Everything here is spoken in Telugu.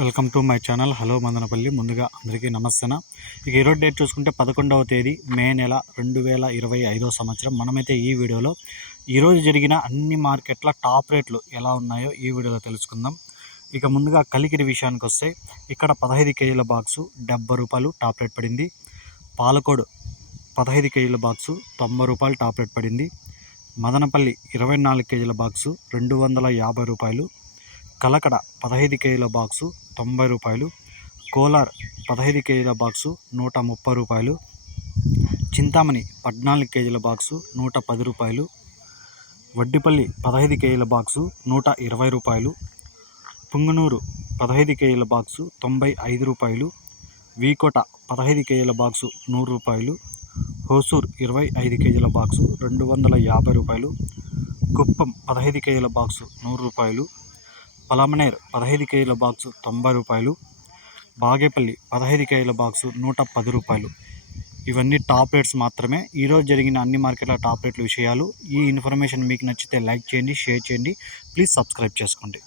Welcome to my channel. Hello Madanapalli. ముందుగా అందరికీ నమస్తేన? ఇక ఈరోజు డేట్ చూసుకుంటే పదకొండవ తేదీ మే నెల రెండు వేల ఇరవై ఐదో సంవత్సరం. మనమైతే ఈ వీడియోలో ఈరోజు జరిగిన అన్ని మార్కెట్ల టాప్ రేట్లు ఎలా ఉన్నాయో ఈ వీడియోలో తెలుసుకుందాం. ఇక ముందుగా కలికిరి విషయానికి వస్తే ఇక్కడ పదహైదు కేజీల బాక్సు డెబ్బై రూపాయలు టాప్ రేట్ పడింది. పాలకోడు పదహైదు కేజీల బాక్సు తొంభై రూపాయలు టాప్ రేట్ పడింది. మదనపల్లి ఇరవై నాలుగు కేజీల బాక్సు రెండు వందల యాభై రూపాయలు కలకడ పదహైదు కేజీల బాక్సు తొంభై రూపాయలు కోలార్ పదహైదు కేజీల బాక్సు నూట ముప్పై రూపాయలు చింతామణి పద్నాలుగు కేజీల బాక్సు నూట పది రూపాయలు వడ్డిపల్లి పదహైదు కేజీల బాక్సు నూట ఇరవై రూపాయలు పుంగనూరు పదహైదు కేజీల బాక్సు తొంభై ఐదు రూపాయలు వీకోట పదహైదు కేజీల బాక్సు నూరు రూపాయలు హోసూర్ ఇరవై ఐదు కేజీల బాక్సు రెండు వందల యాభై రూపాయలు కుప్పం పదహైదు కేజీల బాక్సు నూరు రూపాయలు పలమనేర్ పదహైదు కేజీల బాక్సు తొంభై రూపాయలు. బాగేపల్లి పదహైదు కేజీల బాక్సు నూట పది రూపాయలు. ఇవన్నీ టాప్ రేట్స్ మాత్రమే. ఈరోజు జరిగిన అన్ని మార్కెట్ల టాప్ రేట్ల విషయాలు ఈ ఇన్ఫర్మేషన్ మీకు నచ్చితే లైక్ చేయండి షేర్ చేయండి. ప్లీజ్ సబ్స్క్రైబ్ చేసుకోండి.